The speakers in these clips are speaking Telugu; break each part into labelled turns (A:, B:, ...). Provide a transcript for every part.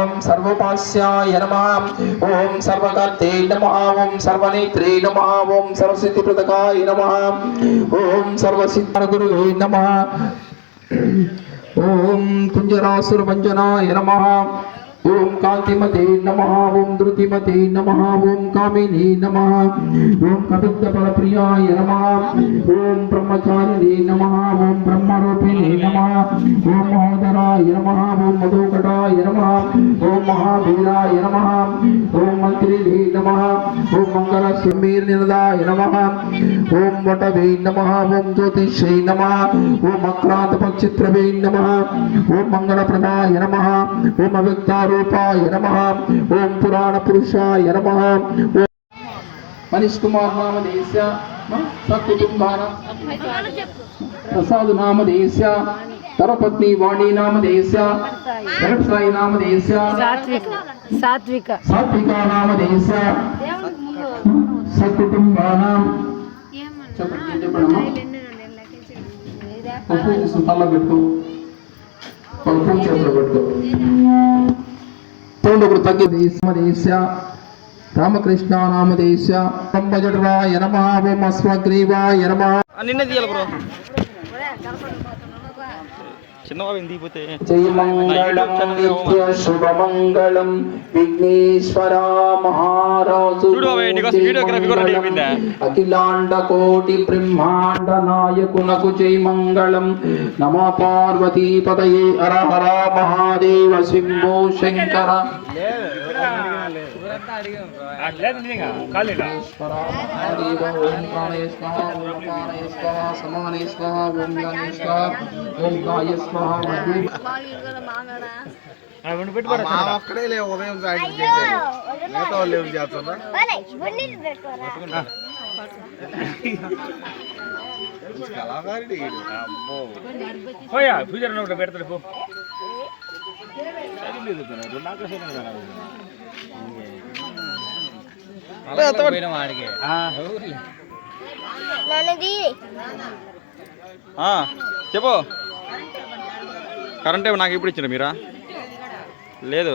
A: ఓం సర్వపాస్యాయ నమః ఓం సర్వకర్తే నమః ఓం సర్వనేత్రే నమః ఓం సర్వసిద్ధి ప్రదకాయ నమః ఓం సర్వసిద్ధ గురువే నమః ఓం కుంజరాసుర భంజనాయ నమః ఓం కాంతిమతే నమః ఓం ధృతిమతే నమః ఓం కామినీ నమః ఓం కవిత్వ ఫలప్రియాయ నమః ఓం బ్రహ్మచారిణే నమః ఓం బ్రహ్మరూపిణే నమః ఓం మహోదరాయ నమః ఓం మధుకటాయ మహాభీరాయ నమ. ఓం మంత్రిణే నమ. ఓం మంగళ సుమీర్నిదాయ నమః. ఓం వటవే నమ. ఓం జ్యోతిషై నమ. ఓం అక్రాంత పక్షిత్రవే నమ. ఓం మంగళప్రదాయ నమ. ఓం అవ్యక్తారూపాయ నమ. ఓం పురాణ పురుషాయ నమ. ఓం మనీష్ కుమార్ నామ నామదేశ్య సకుటుంబాన ప్రసాద్ నామదేశ్య తరపత్ని వాణి నామదేశ్య వెంకటసాయి నామదేశ్య
B: సాత్విక సాత్విక
A: సాత్విక చెప్పండి చెప్పండమ్మా పప్పు పప్పు చేతిలో తోడు ఒకరు తగ్గి దేశ నమ
C: నిన్నే తీయాలి బ్రో.
A: శుభమంగళం విఘ్నేశ్వర మహారాజు? అఖిలాండ కోటి బ్రహ్మాండ నాయకునకు జై మంగళం. నమ పార్వతీ పదయే హర హర మహాదేవ శంభో శంకర.
D: ఒక్కడే లే ఉదయం సాయంత్రం చేశారు మిగతా వాళ్ళు ఏం చేస్తారా కళాకారుడు ఈడు.
C: పోయా ఫ్యూచర్ ఒకటి పెడతాడు పో. చెప్పు. కరెంట్ నాకు ఇప్పుడు ఇచ్చిన మీరా? లేదు.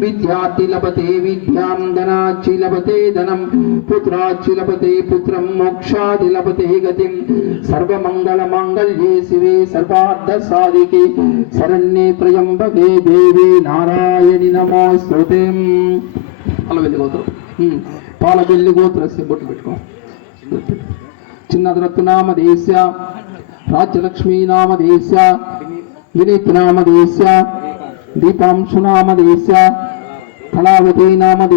A: విద్యార్థి లభతే విద్యాం ధనాచి లభతే ధనం పుత్రాచి లభతే పుత్రం మోక్షాది లభతే గతిం సర్వమంగళ మాంగళ్యే శివే సర్వార్థ సాధికే శరణ్యే త్రయంబకే దేవి నారాయణి నమోస్తుతే పాలవెల్లి గోత్రం. పాలవెల్లి గోత్రస్య బొట్టు పెట్టుకో. వినీత్ నామదేశ దీపాంశు నామదేశ కళావతి నామదేశ